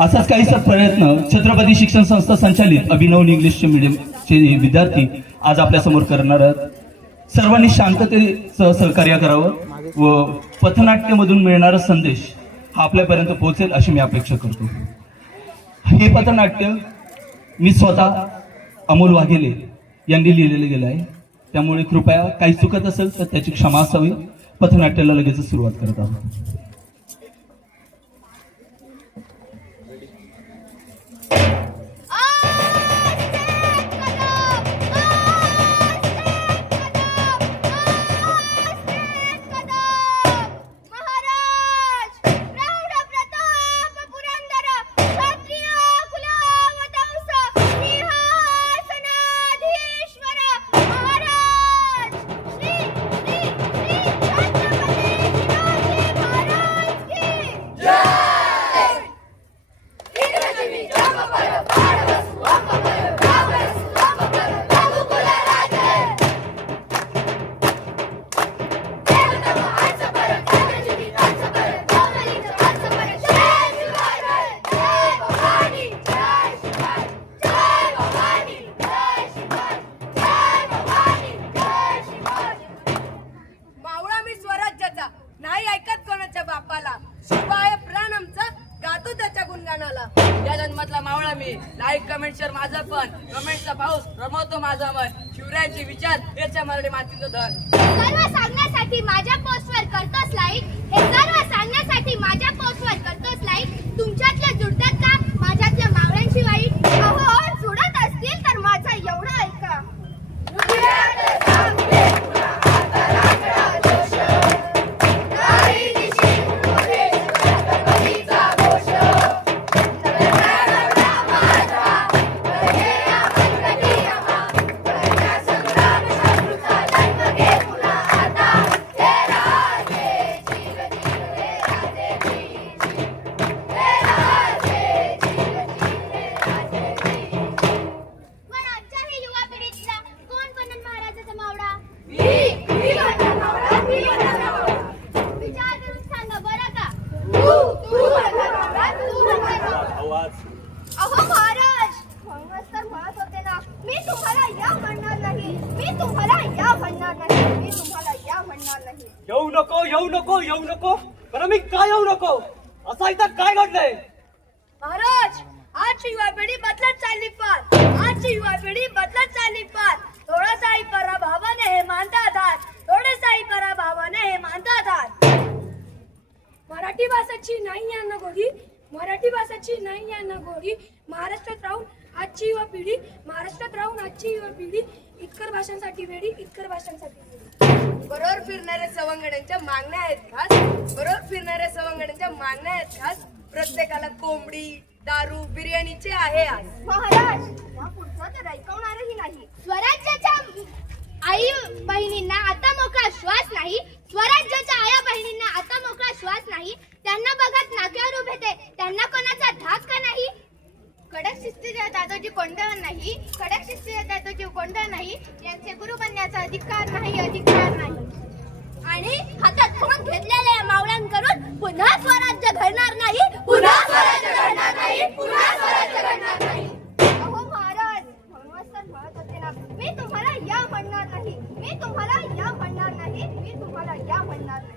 असाच काहीसा प्रयत्न छत्रपती शिक्षण संस्था संचालित अभिनव इंग्लिश मीडियमचे विद्यार्थी आज आपल्या समोर करणार आहेत. सर्वांनी शांततेचं सहकार्य करावं व पथनाट्यामधून मिळणारा संदेश हा आपल्यापर्यंत पोहोचेल अशी मी अपेक्षा करतो. हे पथनाट्य मी स्वतः अमोल वाघेले यांनी लिहिलेलं गेलं आहे, त्यामुळे कृपया काही चुकत असेल तर त्याची क्षमा असावी. पथनाट्याला लगेच सुरुवात करत आहोत. नाही ऐकत कोणाच्या बापाला, शिवाय प्राण आमचा गातो त्याच्या गुणगानाला. या जन्मातला मावळा मी, लाईक कमेंट शेअर माझा पण, कमेंटचा पाऊस रमवतो माझा मन, शिवरायांचे विचार याच्या मराठी मातीचं धन. सर्व सांगण्यासाठी माझ्या पोस्टवर करतोस लाईक, हे सर्व सांगण्यासाठी माझ्या पोस्टवर करतोस लाईक. तुमच्यातल्या जुडतात का माझ्यातल्या मावळ्यांची वाईट? अहो जुडत असतील तर माझा एवढं ऐका. अहो महाराज, म्हणूनच तर म्हणत होते ना, मी तुम्हाला या म्हणणार नाही, मी तुम्हाला या म्हणणार नाही, मी तुम्हाला या म्हणणार नाही. येऊ नको, येऊ नको, येऊ नको. बरं मी काय येऊ नको? असं इथं काय घडलंय? महाराज, आजची युवा पिढी बदलत चालली फार, आजची युवा पिढी बदलत चालली फार. थोडासाही पराभावाने हे मानतात हात, थोडेसाही पराभावाने हे मानतात हात. मराठी भाषेची नाही यांना गोडी, मराठी भाषेची नाही यांना गोडी. महाराष्ट्रात राहून आजची युवा पिढी, महाराष्ट्रात राहून आजची युवा पिढी इतकर भाषांसाठी वेडी, इतकर भाषांसाठी वेडी. बरोबर फिरणाऱ्या सवंगड्यांच्या मागण्या आहेत खास, बरोबर फिरणाऱ्या सवंगड्यांच्या मागण्या आहेत खास. प्रत्येकाला कोंबडी, दारू, बिर्याणीचे आहे आज. महाराज, या पुढचं तर ऐकवणारही नाही. स्वराज्याच्या आई बहिणींना आता मोकळा श्वास नाही, स्वराज्याच्या आया बहिणींना आता मोकळा श्वास नाही. त्यांना बघत नाक्यावर उभे ते, त्यांना कोणाचा धाक का नाही. कडक शिस्तीच्या दादोजी कोंडण नाही, कडक शिस्तीच्या दादोजी कोंडण नाही. यांचे गुरु बनण्याचा अधिकार नाही, अधिकार नाही. आणि हातात फोन घेतलेल्या मावळ्यांकडून पुन्हा स्वराज्य घडणार नाही, पुन्हा स्वराज्य घडणार नाही, पुन्हा स्वराज्य घडणार नाही. अहो महाराज, म्हणूनच तर म्हणत होते ना, मी तुम्हाला या म्हणणार नाही, मी तुम्हाला या म्हणणार नाही, मी तुम्हाला या म्हणणार नाही.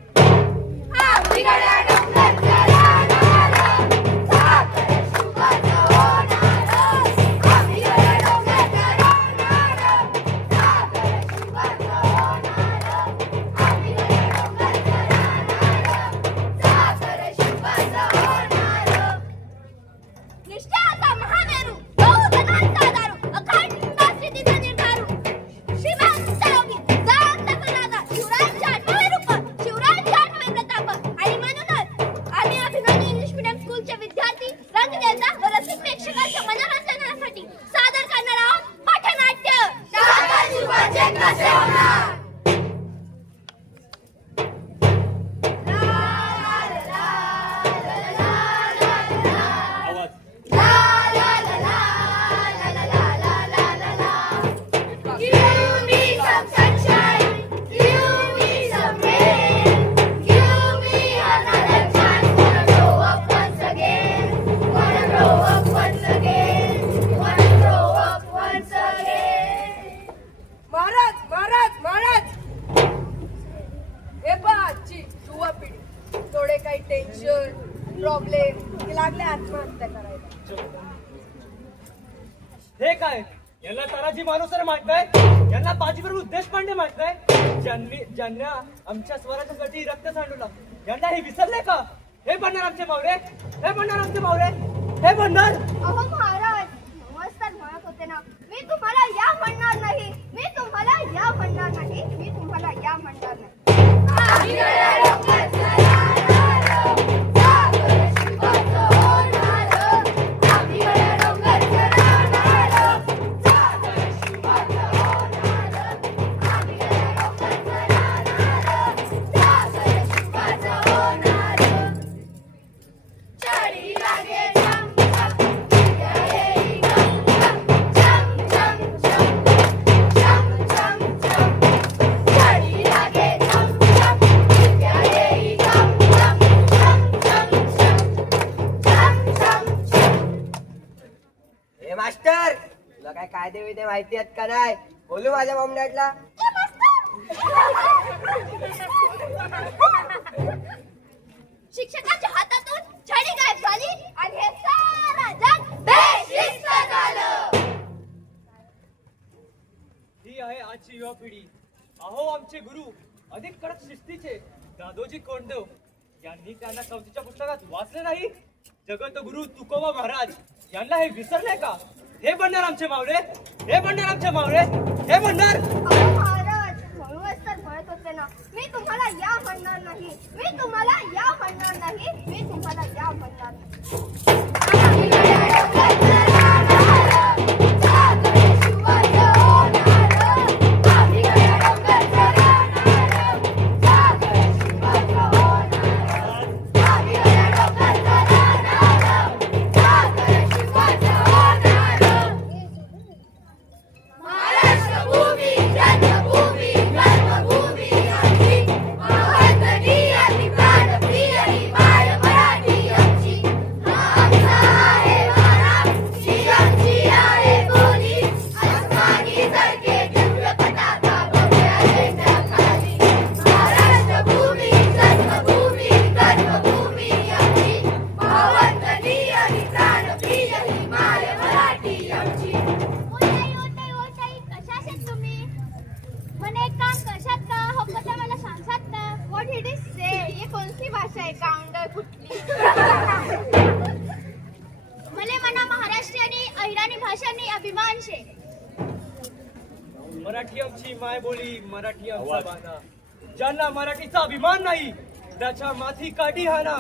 लागले आत्महत्या करायला. हे काय यांना तानाजी मालुसरे माहित काय? यांना बाजीप्रभू देशपांडे माहित काय? ज्यांना आमच्या स्वराज्यासाठी रक्त सांडवलं, यांना हे विसरले का? हे बनणार आमचे मावळे, हे बनणार आमचे मावळे, हे बनणार. अहो महाराज, नमस्कार म्हणत होते ना, मी तुम्हाला या म्हणणार नाही, मी तुम्हाला या म्हणणार नाही, मी तुम्हाला या म्हणणार नाही. ए मास्टर, तुला काय कायदे विदे माहिती आहेत का नाही? बोलू माझ्या बॉम्बडॅटला. शिक्षकाच्या हातातून छडी गायब झाली आणि हे सारं जग बेशिस्त झालं. ही आहे आजची युवा पिढी. अहो आमचे गुरु अधिक कडक शिस्तीचे दादोजी कोंडदेव यांनी त्यांना चौथीच्या पुस्तकात वाचले नाही. जगत गुरु तुकोबा महाराज यांना हे विसरले का? हे बनणार आमचे मावळे, हे बनणार आमचे मावळे, हे बनणार. अहो महाराज, म्हणूनच तर म्हणत होते ना, मी तुम्हाला या म्हणणार नाही, मी तुम्हाला या म्हणणार नाही, मी तुम्हाला या म्हणणार नाही. मराठी आमची मायबोली, मराठी आमचा बाणा. ज्यांना मराठीचा अभिमान नाही त्याच्या माथी काठी हाना.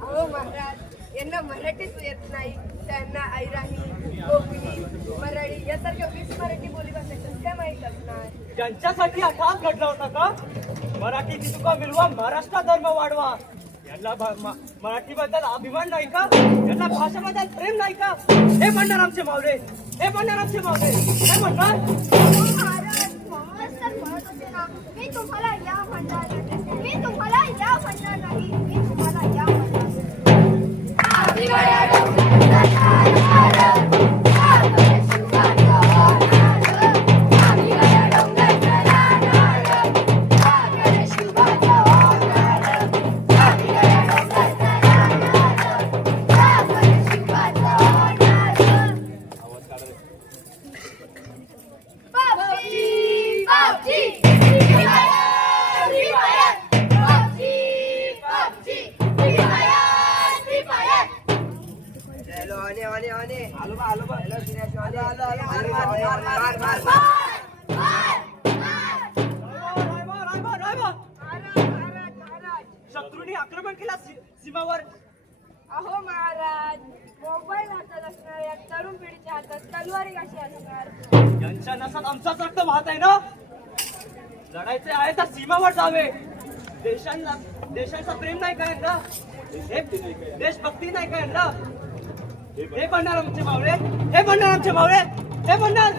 अहो महाराज, यांना मराठीच येत नाही, त्यांना ऐराणी, कोकणी, मराठी यासारख्या 20 मराठी बोलीभाषा कसं माहीत असणार. ज्यांच्यासाठी हा तास घडला होता का? मराठीची तुका मिळवा, महाराष्ट्र धर्म वाढवा. यांना मराठीबद्दल अभिमान नाही का? यांना भाषेबद्दल प्रेम नाही का? हे म्हणणार आमचे मावळे, हे म्हणणार आमचे मावळे, हे म्हणणार. महाराज, म्हणूनच तर म्हणत होते ना, मी तुम्हाला या म्हणणार नाही, मी तुम्हाला या म्हणणार नाही, मी तुम्हाला या म्हणणार शत्रूंनी आक्रमण केला सीमावर. अहो महाराज, मोबाईल हातात असणाऱ्या तरुण पिढीच्या हातात तलवारी कशी असणार. यांच्या नसात आमचाच रक्त वाहत आहे ना. लढायचे आहे तर सीमावर जावे. देशाचा प्रेम नाही का यांना? देशभक्ती नाही का यांना? हे बनणार आमचे मावळे, हे बनणार आमचे मावळे, हे बनणार.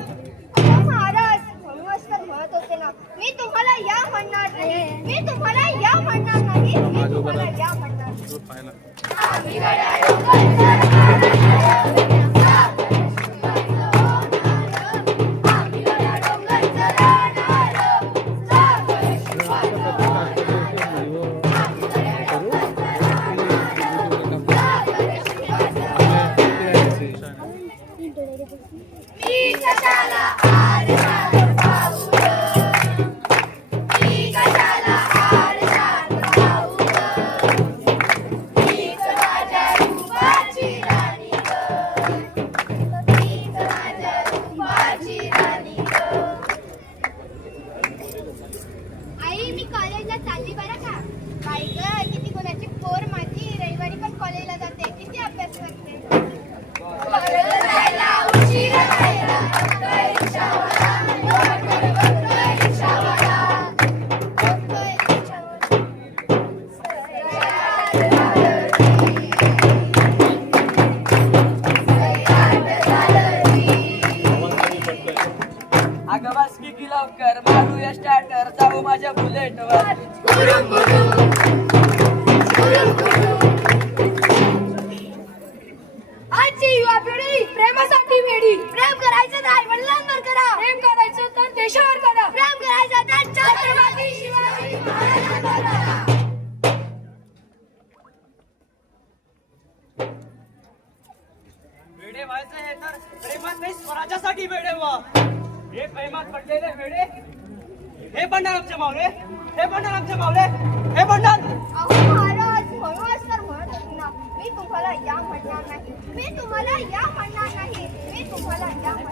महाराज, म्हणूनच तर म्हणत होते ना, मी तुम्हाला या म्हणणार नाही, मी तुम्हाला या म्हणणार नाही, मी तुम्हाला या म्हणणार नाही. देशावर करा. प्रेम करायचं तर छत्रपती शिवाजी महाराजांवर करा. वेडे व्हायचं हे तर प्रेमात नाही स्वराज्यासाठी वेडे व्हा. हे प्रेमात पडलेले वेडे हे बनणार आमचे मावळे, हे बनणार आमचे मावळे, हे बनणार. अहो महाराज, म्हणूनच तर म्हणत होती ना, मी तुम्हाला या म्हणणार नाही, मी तुम्हाला या म्हणणार नाही, मी तुम्हाला या म्हणणार नाही.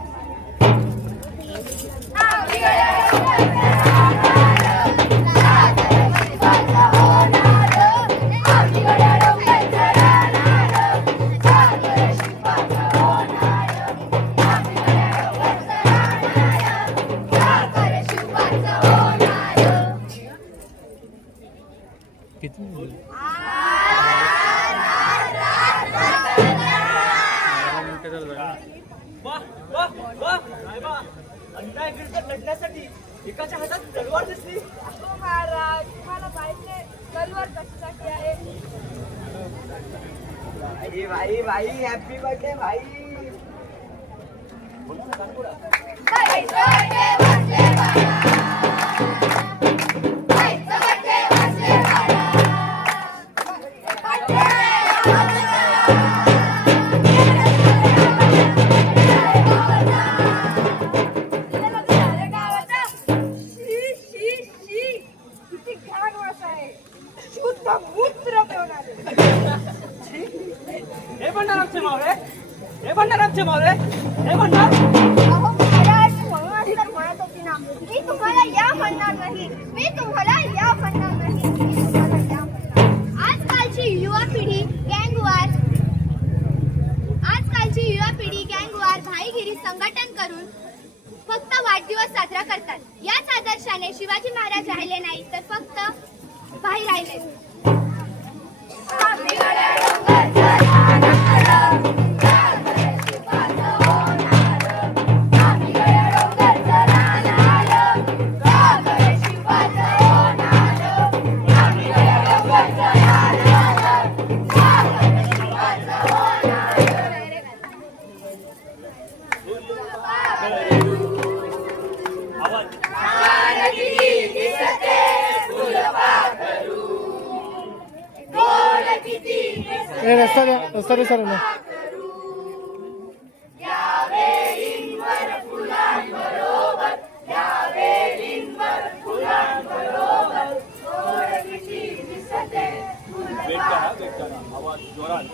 वाह वाह वाह साहेबा, अन्याय विरुद्ध लढण्यासाठी एकाच्या हातात तलवार दिसली. महाराज, मला माहिती तलवार कशासाठी आहे. भाई भाई भाई हॅपी बर्थडे भाई. हे बनणार आमचे मावळे, हे बनणार आमचे मावळे, हे बनणार. अहो महाराज, म्हणूनच तर म्हणत होती ना, मी तुम्हाला या म्हणणार नाही, मी तुम्हाला या म्हणणार नाही, मी तुम्हाला या म्हणणार. आजकालची युवा पिढी गँगवार भाईगिरी संघटन करून फक्त वाढदिवस साजरा करतात. याच आदर्शाने शिवाजी महाराज राहिले नाही तर फक्त भाई राहिले. रस्ता रे सर ना. आवाज जोरात.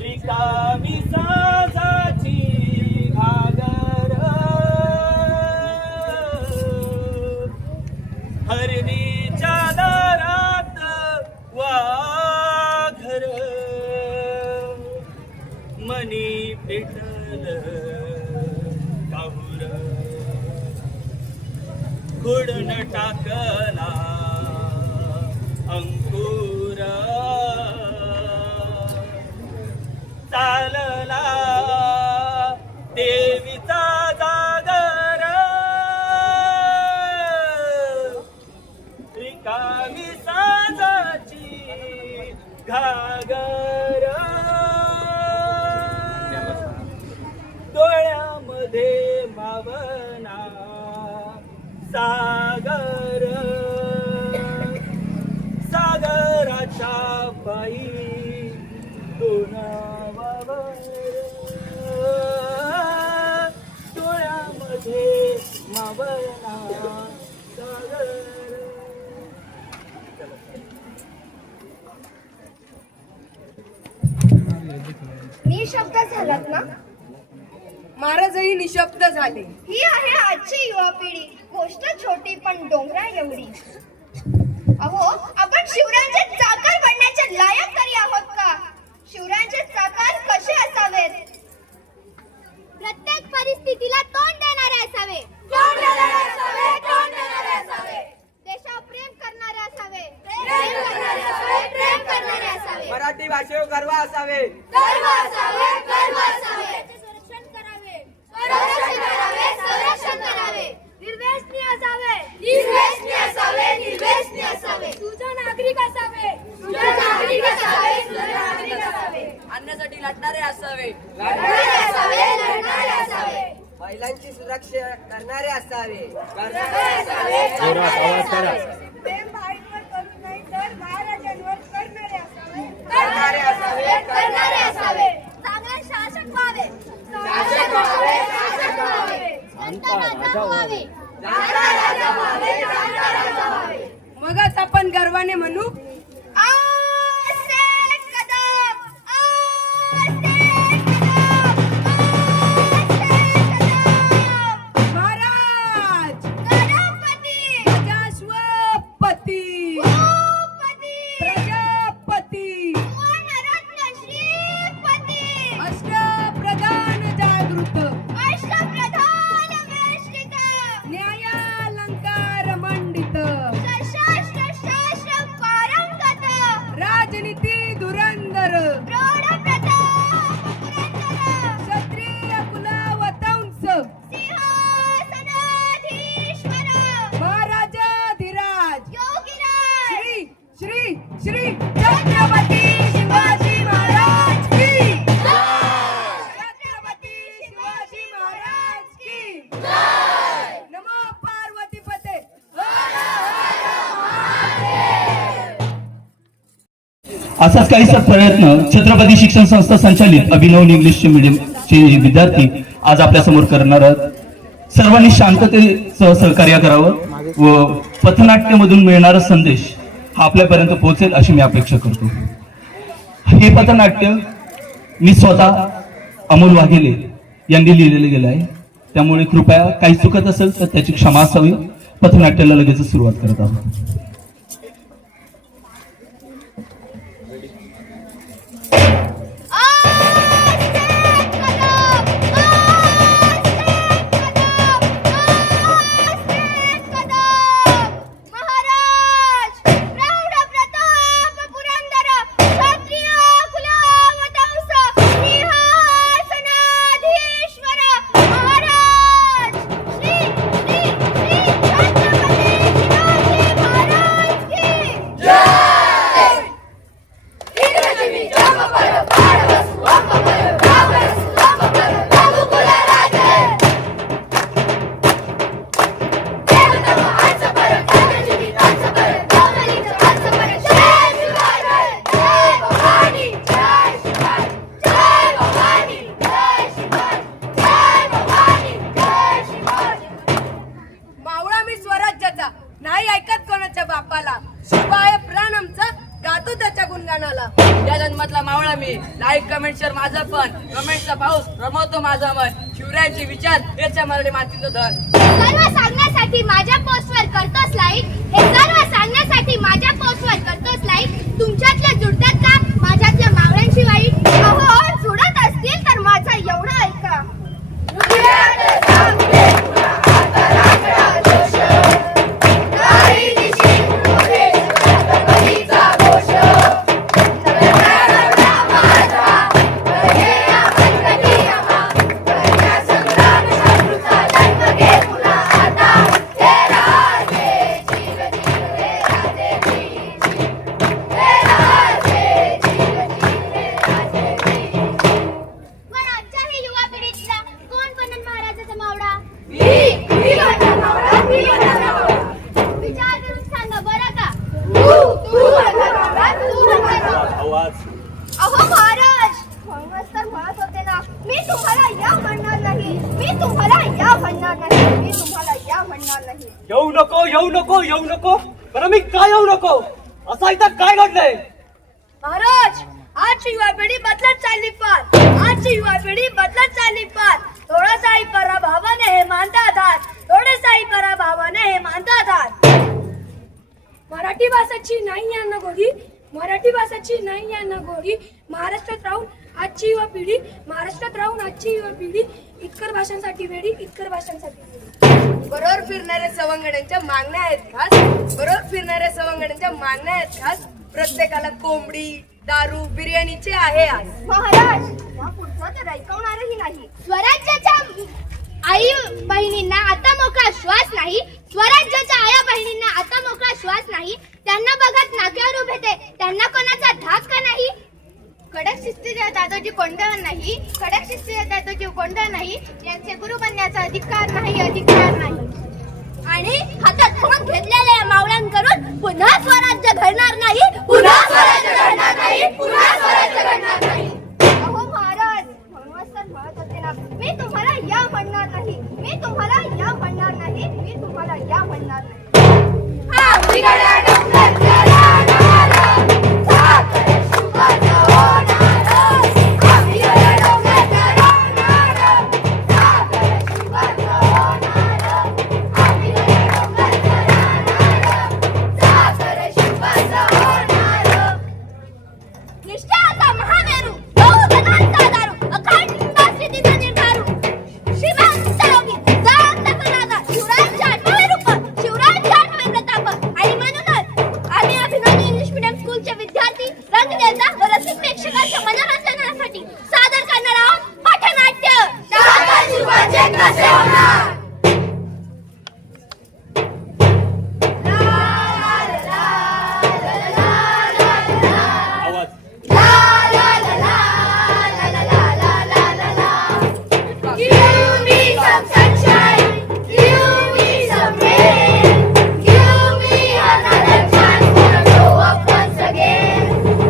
रिकामी साजाची घागर हरणीच्या दारात वाघर मनी पेटल काहुर खुडन टाकला अंकुर चालला देवीचा जागर रिकामी साजाची घागर डोळ्यामध्ये भावना सागर सागराच्या पायी डोळ्यामध्ये मावळना सागर. निशब्द झालात ना. महाराजही निशब्द झाले. ही आहे आजची युवा पिढी, गोष्ट छोटी पण डोंगरा एवढी. अहो, आपण शिवरायांचे चाकर बनण्याचे लायक तरी आहोत का? शिवरायांचे चाकर कसे असावेत? प्रत्येक परिस्थितीला तोंड देणारे असावे, देशावर प्रेम करणारे असावे, गर्व असावे, गर्व असावे. संरक्षण करावे, संरक्षण करावे. निर्व्यसनी असावे, निर्व्यसनी असावे, निर्व्यसनी असावे. तुझा नागरिक असावे, तुझा नागरिक असावे, तुझा नागरिक असावे. आणण्यासाठी लढणारे असावे. लढणारे असावे, लढणारे असावे. महिलांची सुरक्षा करणारे असावे. करणारे असावे, करणारे असावे. प्रेम भाईंवर करू नाही तर महाराजांवर करणारे असावे. करणारे असावे, करणारे असावे. चांगले शासक व्हावे, शासक व्हावे, शासक व्हावे. जनता राजा व्हावे. जाणता राजा व्हावे, जाणता राजा व्हावे. मगच आपण गर्वाने म्हणू आस्ते कदम, आस्ते कदम, महाराज गणपती, प्रजास्वपती भूपती, प्रजापती सुवर्णरत्न श्रीपती, अष्टप्रधान जागृत अष्टप्रधान वेष्टित, न्यायालंकार मंडित सशस्त्र शास्त्र पारंगत, राजनीती धुरंधर प्रौढ प्रताप पुरंदर, क्षत्रिय कुलावतंस सिंहासनाधीश्वर, महाराजाधिराज योगीराज, श्री श्री श्री छत्रपती शिवाजी महाराज की छत्रपती शिवाजी महाराज की नमो पार्वतीपते असाच काहीसा प्रयत्न छत्रपती शिक्षण संस्था संचालित अभिनव इंग्लिश मीडियमचे विद्यार्थी आज आपल्या समोर करणार आहेत. सर्वांनी शांततेसह सहकार्य करावं व पथनाट्यामधून मिळणारा संदेश हा आपल्यापर्यंत पोहोचेल अशी मी अपेक्षा करतो. हे पथनाट्य मी स्वतः अमोल वाघेले यांनी लिहिलेले गेलं आहे, त्यामुळे कृपया काही चुकत असेल तर त्याची क्षमा असावी. पथनाट्याला लगेच सुरुवात करत आहोत. मावळा मी स्वराज्याचा नाही ऐकत कोणाच्या बापाला. शिवाय प्राण आमचा गातो त्याच्या गुणगानाला. या जन्मातला मावळा मी लाईक कमेंट शेअर माझा पण कमेंटचा पाऊस रमवतो माझा मन. शिवरायांचे विचार याच्या मराठी मातीचं धन. सर्व सांगण्यासाठी माझ्या पोस्टवर करतोस लाईक. हे सर्व सांगण्यासाठी माझ्या पोस्टवर करतोस लाईक. तुमच्यातल्या जुडतात का माझ्यातल्या मावळ्यांशी वाईट? अहो जुडत असतील तर माझा एवढं ऐका. पण आजच्याही युवा पिढीतला कोण बनन महाराजाचा मावळा? विचार करून सांगा बरं का? अहो महाराज म्हणूनच तर म्हणत होते ना, मी तुम्हाला या म्हणणार नाही, मी तुम्हाला या म्हणणार नाही, मी तुम्हाला या म्हणणार नाही. येऊ नको, येऊ नको, येऊ नको. बरं मी काय येऊ नको? असं इथं काय घडलंय? महाराज आजची युवा पिढी बदलत चालली फार, आजची युवा पिढी बदलत चालली फार. थोडासाही पराभावाने हे मानतात, थोडेसाही पराभावाने हे मानतात. मराठी भाषेची नाही यांना गोडी, मराठी भाषेची नाही यांना गोडी. महाराष्ट्रात राहून आजची युवा पिढी, महाराष्ट्रात राहून आजची युवा पिढी इतकर भाषांसाठी वेडी, इतकर भाषांसाठी वेडी. बरोबर फिरणाऱ्या सवंगड्यांच्या मागण्या आहेत खास. बरोबर फिरणाऱ्या सवंगड्यांच्या मागण्या आहेत खास. प्रत्येकाला कोंबडी दारू बिर्याणीचे आहे आज. महाराज या पुढचं तर ऐकवणारही नाही. स्वराज्याच्या आई बहिणींना आता मोकळा श्वास नाही. स्वराज्याच्या आया बहिणींना आता मोकळा श्वास नाही. त्यांना बघत नाक्यावर उभे ते, त्यांना कोणाचा धाक का नाही. कडक शिस्तीच्या दादोजी कोंडा नाही. कडक शिस्तीच्या दादोजी कोंडा नाही. यांचे गुरु बनण्याचा अधिकार नाही. अधिकार नाही. आणि हातात फोन घेतलेल्या या मावळ्यांकडून पुन्हा स्वराज्य घडणार नाही. पुन्हा स्वराज्य घडणार नाही. पुन्हा स्वराज्य घडणार नाही. अहो महाराज म्हणूनच तर म्हणत होते ना, मी तुम्हाला या म्हणणार नाही. मी तुम्हाला या म्हणणार नाही. मी तुम्हाला या म्हणणार नाही. आम्ही गड्या डोंगरच्या रानाला, साखर शुभाचं होणार. आम्ही गड्या डोंगरच्या रानाला, साखर शुभाचं होणार. आम्ही गड्या डोंगरच्या रानाला, साखर शुभाचं होणार. निष्ठाचा महामेरू, बहुजनांचा दारू, अखंड स्थितीचा निर्धारू. श्रीमंत योगी, जात तसनाचा, शिवरायांच्या आठवे रूप, शिवरायांच्या आठवे प्रताप. आणि म्हणूनच आम्ही अभिनव इंग्लिश मीडियम स्कूलचे विद्यार्थी रंगदेवता व रसिक प्रेक्षकांच्या मनोरंजनासाठी सादर करणार आहोत पथनाट्य. साखर शुभाचे कसे होणार. आवाज Give me some sunshine, give me some rain, give me another chance. Wanna grow up once again,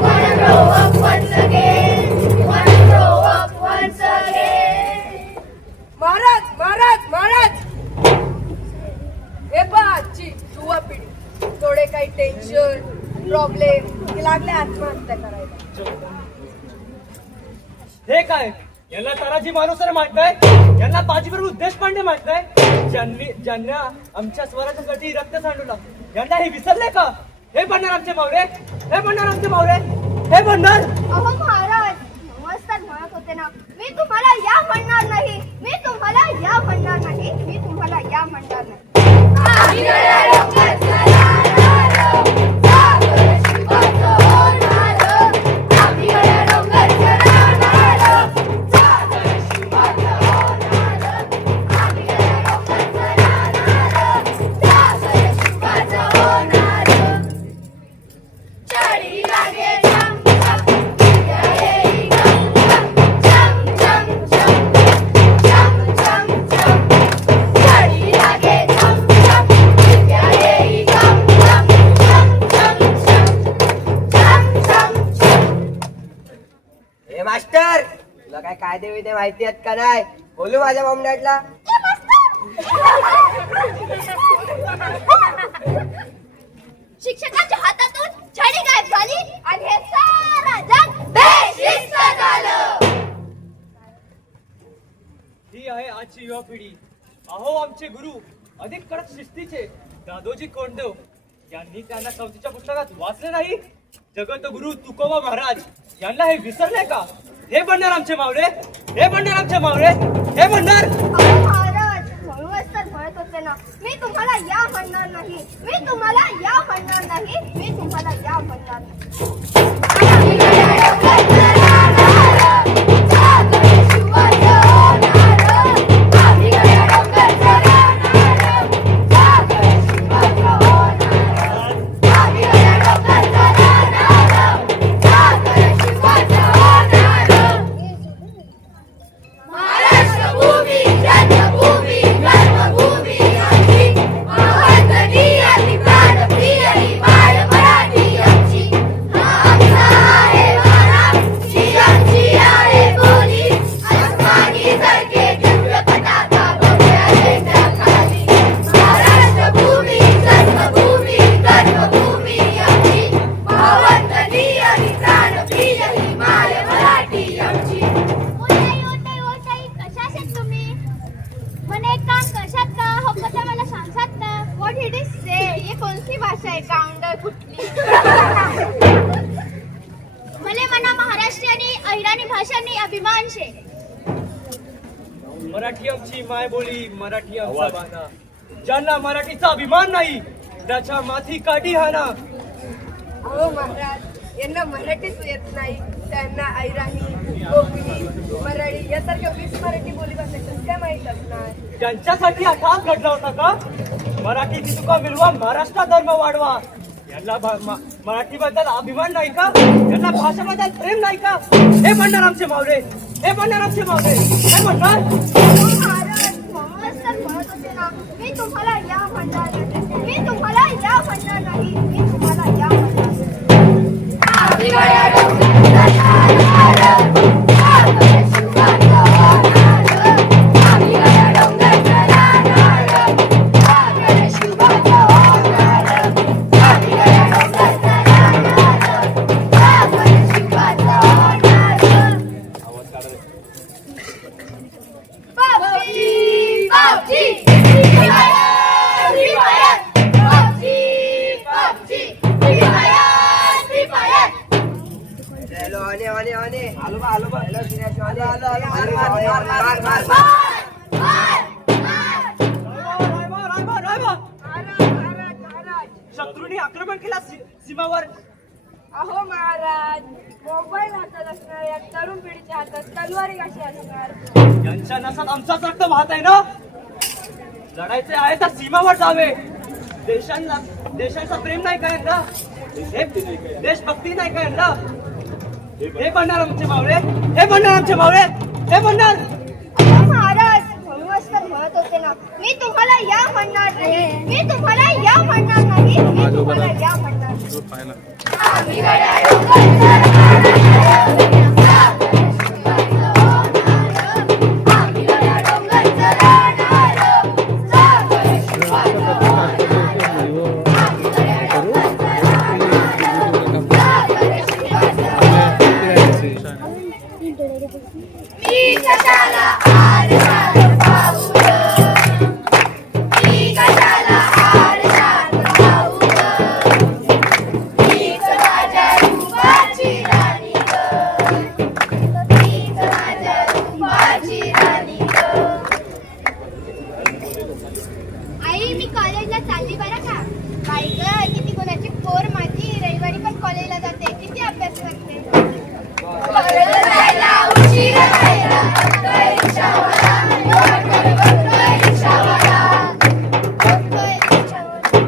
wanna grow up once again, wanna grow up once again. Maharaj Maharaj Maharaj, हे पहा आजची युवा पिढी. थोडे काही टेन्शन प्रॉब्लेम की लागले आत्महत्या करायला. हे काय यांना ताराजी मानुसरे मांडताय, यांना बाजीप्रभू देशपांडे मांडताय, ज्यांना आमच्या स्वराज्यासाठी रक्त सांडवलं. यांना हे विसरले का. हे बनणार आमचे मावळे, हे बनणार आमचे मावळे, हे बनणार. अहो महाराज म्हणूनच तर म्हणत होते ना, मी तुम्हाला या म्हणणार नाही. मी तुम्हाला या म्हणणार नाही. मी तुम्हाला या म्हणणार नाही. आम्ही गड्या डोंगरच्या रानाला, साखर शुभाचं होणार. आम्ही गड्या डोंगरच्या रानाला, साखर शुभाचं होणार. आम्ही गड्या डोंगरच्या रानाला, साखर शुभाचं होणार. चढी लागे चम चम, विद्या येई गम गम, चम चम चम, चम चम चम. चढी लागे चम चम, विद्या येई गम गम, चम चम चम, चम चम चम. हे मास्टर, तुला काय कायदे विदे माहिती आहेत का नाही. बोलू माझ्या बॉम्बडॅटला. शिक्षकांच्या हातातून छडी गायब झाली आणि हे सारं जग बेशिस्त झालं. ही आहे आजची युवा पिढी. अहो आमचे गुरु अधिक कडक शिस्तीचे दादोजी कोंडदेव यांनी त्यांना चौथीच्या पुस्तकात वाचले नाही. जगतगुरु तुकोबा महाराज यांना हे विसरले का. हे बनणार आमचे मावळे, हे बनणार आमचे मावळे, हे बनणार. अहो महाराज म्हणूनच तर म्हणत होते ना, मी तुम्हाला या म्हणणार नाही. मी तुम्हाला या म्हणणार नाही. मी तुम्हाला या म्हणणार नाही. आम्ही गड्या डोंगरच्या रानाला, साखर शुभाचं होणार. आम्ही गड्या डोंगरच्या रानाला, साखर शुभाचं होणार. आम्ही गड्या डोंगरच्या रानाला, साखर शुभाचं होणार. महाराष्ट्र भूमी जन्मभूमी कर्मभूमी आमची, महावतनी आणि प्राणप्रिय ही माय मराठी आमची. हा आमचा आहे वारा, ही आमची आहे बोली. आसमानी सारखे दिव्य पताका भव्य झेंडा खाली. महाराष्ट्र भूमी जन्मभूमी कर्मभूमी आमची, महावतनी आणि प्राणप्रिय ही माय मराठी आमची. ओटाई कशात आहेत तुम्ही. મને એક કામ કરशात का हो कसं मला सांगशात का. व्हॉट इट इज से ये कोणती भाषा आहे काउंटर कुठली. मला मना महाराष्ट्रीयनी अहिराणी भाषानी अभिमान शे. मराठी आमची मायबोली, मराठी आमचा बाणा. ज्यांना मराठीचा अभिमान नाही त्याच्या माथी काठी हाना. हो महाराज, यांना मराठीच येत नाही त्यांना ऐराणी कोकणी मराठी यासारख्या 20 मराठी बोलीभाषा कसं काय माहीत असणार. त्यांच्यासाठी हा ठाक घडला होता का? मराठीची तुका मिळवा, महाराष्ट्र धर्म वाढवा. यांना मराठीबद्दल अभिमान नाही का? यांना भाषेबद्दल प्रेम नाही का? हे म्हणणार आमचे मावळे, हे म्हणणार आमचे मावळे, हे म्हणणार. महाराज म्हणूनच तर म्हणत होते ना, मी तुम्हाला या म्हणणार नाही, मी तुम्हाला या म्हणणार नाही, मी तुम्हाला या म्हणणार नाही. आम्ही गड्या डोंगराचा नारळ, सागर शिवाचं होणार. आम्ही गड्या डोंगराचा नारळ, सागर शिवाचं होणार. आम्ही गड्या डोंगराचा नारळ, सागर शिवाचं होणार. बापजी, बापजी, हिमायत, हिमायत, बापजी, बापजी, हिमायत, हिमायत. हॅलो आले आले आले आलो बा आलो बा हॅलो सिनेशो आलो आलो आलो मार मार मार मार मार शत्रूंनी आक्रमण केला सीमावर. अहो महाराज, मोबाईल हातात असणार या तरुण पिढीच्या हातात तलवारी कशी असणार. यांच्या नसात आमचाच रक्त वाहत आहे ना. लढायचे आहे तर सीमावर जावे. देशांचा प्रेम नाही का यांना? देशभक्ती नाही का यांना? हे म्हणणार आमचे मावळे, हे म्हणणार आमचे मावळे, हे म्हणणार. अहो महाराज, म्हणूनच तर म्हणत होते ना, मी तुम्हाला या म्हणणार नाही, मी तुम्हाला या म्हणणार नाही, मी तुम्हाला या म्हणणार नाही. आम्ही गड्या डोंगराचा नारळ, सागर शिवाचं होणार. आम्ही गड्या डोंगराचा नारळ, सागर शिवाचं होणार. आम्ही गड्या डोंगराचा नारळ, सागर शिवाचं होणार. मी कशाला आरशात पाहू, मी कशाला आरशात पाहू, मीच माझ्या रूपाची राणी ग, मीच माझ्या रूपाची राणी ग. आई, मी कॉलेजला चालली बरं का. बाई ग, किती कोणाची पोर माझी रविवारी पण कॉलेजला जाते, किती अभ्यास करते. कॉलेजला जायला उशीर व्हायला, बघतोय रिक्षावाला, बघतोय रिक्षावाला, बघतोय रिक्षावाला.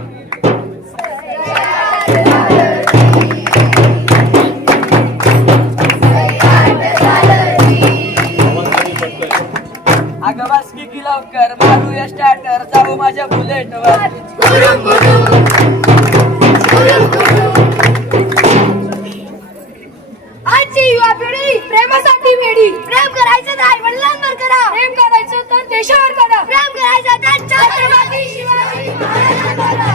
अगं बस की लवकर मारूया स्टार्टर, जाऊ माझ्या बुलेटवर. आजची युवा पिढी प्रेमासाठी वेडी. प्रेम करायचं तर आई-वडिलांवर करा, प्रेम करायचं तर देशावर करा, प्रेम करायचं तर छत्रपती शिवाजी महाराजांवर करा.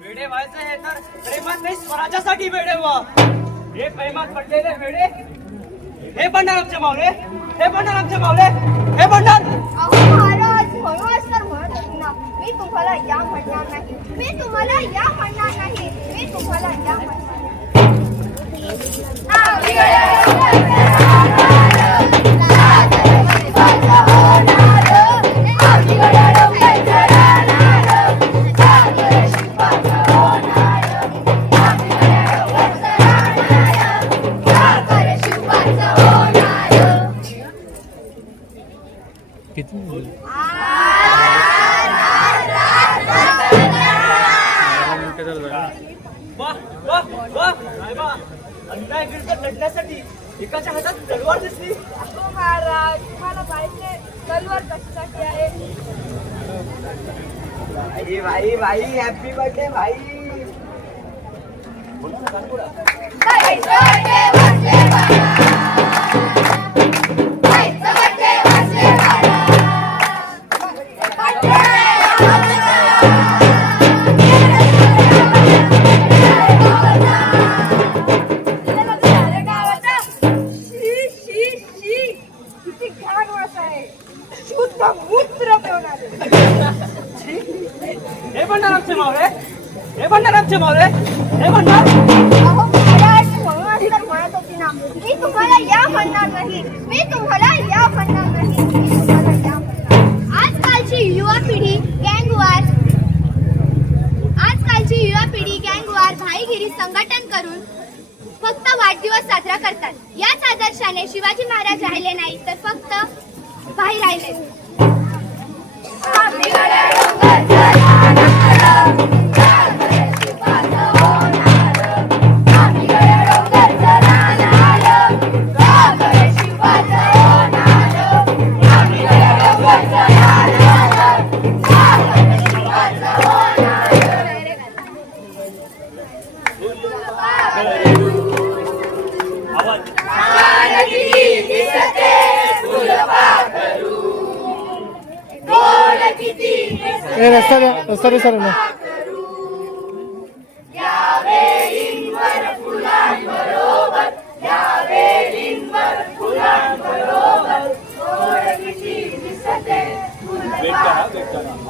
वेडे व्हायचे हे तर प्रेमात नाही, स्वराज्यासाठी वेडे व्हा. हे प्रेमात पडलेले वेडे, हे बनणार आमचे मावळे, हे बनणार आमचे मावळे, हे बनणार. अहो महाराज, म्हणूनच तर म्हणत होते ना, मी तुम्हाला या म्हणणार नाही, मी तुम्हाला या म्हणणार नाही, मी तुम्हाला या म्हणणार नाही. आम्ही गड्या डोंगराचा नारळ, सागर शिवाचं होणार. आम्ही गड्या डोंगराचा नारळ, सागर शिवाचं होणार. आम्ही गड्या डोंगराचा नारळ, सागर शिवाचं होणार. वाह वाह वाह साहेबा, अन्याय विरुद्ध लढण्यासाठी एकाच्या हातात तलवार दिसली. अहो महाराज, तुम्हाला माहिती तलवार कशासाठी आहे? भाई भाई भाई हॅपी बर्थडे भाई. किती घाण वास आहे, शुद्ध मूत्र पिवणारे. हे बनणार आमचे मावळे, हे बनणार आमचे मावळे, हे बनणार. अहो महाराज, म्हणूनच तर म्हणत होती ना, मी तुम्हाला या म्हणणार नाही, मी तुम्हाला या म्हणणार नाही, मी तुम्हाला या म्हणणार. आजकालची युवा पिढी गँगवार, प्रकार भाईगिरी संघटन करून फक्त वाढदिवस साजरा करतात. याच आदर्शाने शिवाजी महाराज राहिले नाही तर फक्त भाई राहिले. रस्ता द्या सर ना.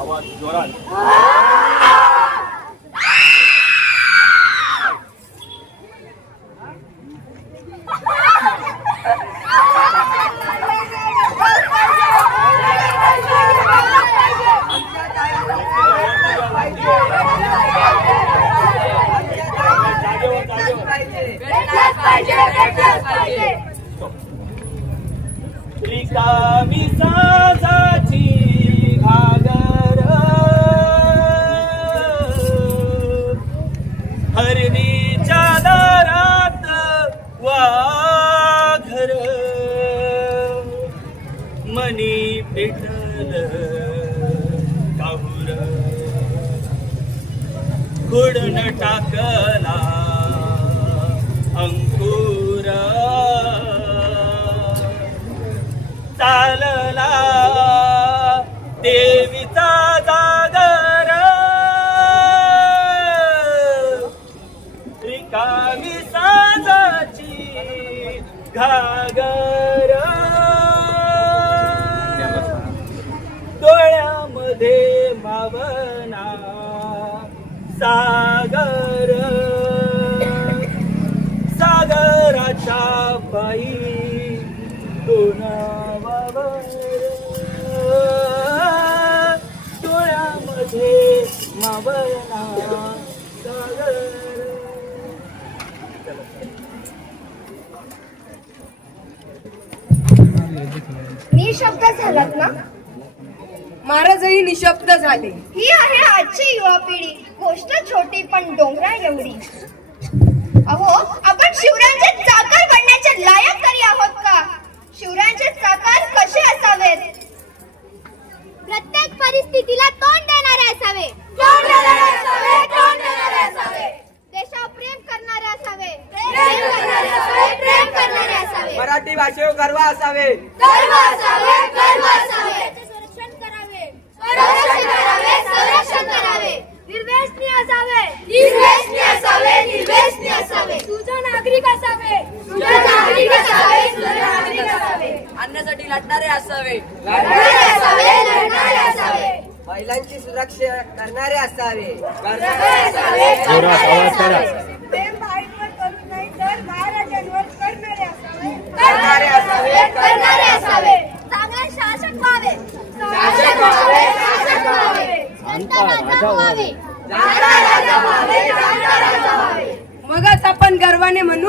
आवाज जोरात. रिकामी साजाची घागर हरणीच्या दारात वाघर मनी पेटल काहुर खुडन टाकला अंकुर चालला देवीचा जागर रिकामी साजाची घागर डोळ्यामध्ये मावना सागर सागराच्या पायी डोळ्यामध्ये मावना सागर. निशब्द झालात ना. महाराजही निशब्द झाले. ही आहे आजची युवा पिढी. गोष्ट छोटी पण डोंगरा एवढी. अहो, आपण शिवरायांचे चाकर बनण्याचे लायक तरी आहोत का? शिवरायांचे चाकर कसे असावेत? प्रत्येक परिस्थितीला तोंड देणारे असावे. देशावर प्रेम करणारे असावे. प्रेम करणारे असावे. मराठी भाषेवर गर्व असावे. संरक्षण करावे. संरक्षण करावे. निर्वेशनी असावे. सुजाण नागरिक असावे. अन्नासाठी लढणारे असावे. महिलांची सुरक्षा करणारे असावे. प्रेम बाईंवर करू नाही तर महाराजांवर करणारे असावे. चांगले शासक व्हावे. मगच आपण गर्वाने म्हणू